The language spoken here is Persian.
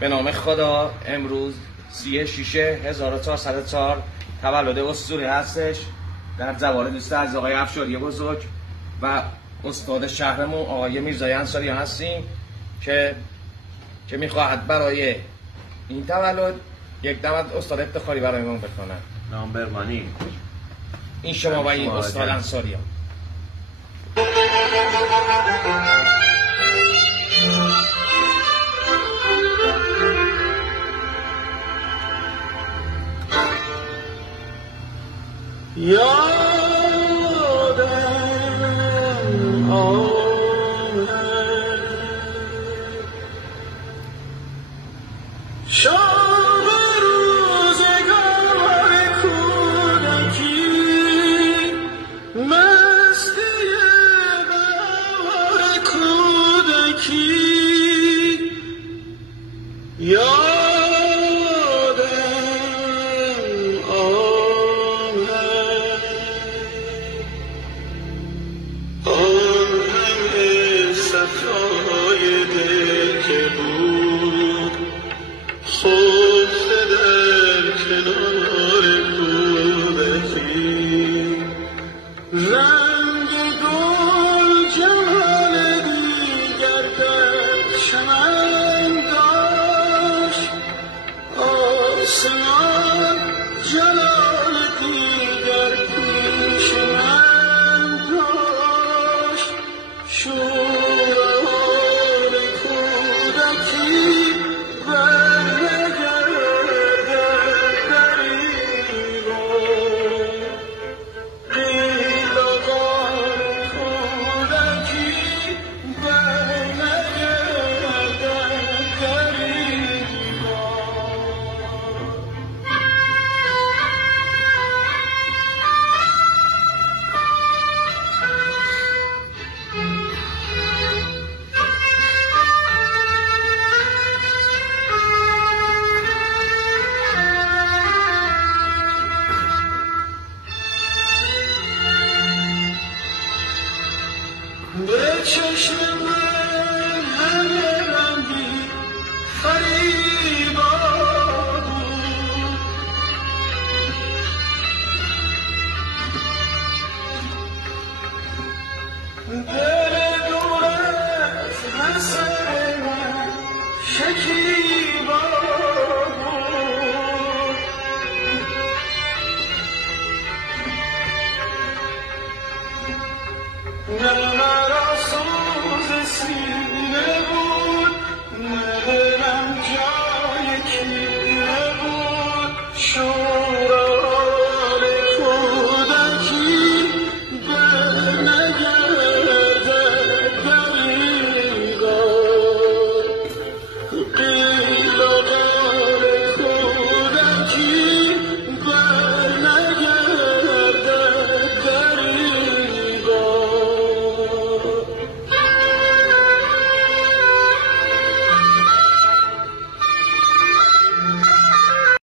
به نام خدا امروز 3/6/1404 تولد اسطوری هستش در زوال دوست از آقای افشاری بزرگ و استاد شهرمون آقای میرزای انصاری هستیم که میخواهد برای این تولد یک دمت استاد افتخاری برای ما بکنن. نامبرمانی این شما و این استاد انصاری ها. یادم آمد شام روزگار کودکی، مستی بهار کودکی. رنگ گل جمال دیگر پیش من داشت، آسمان جلال دیگر پیش من داشت. شور کودکی به چشم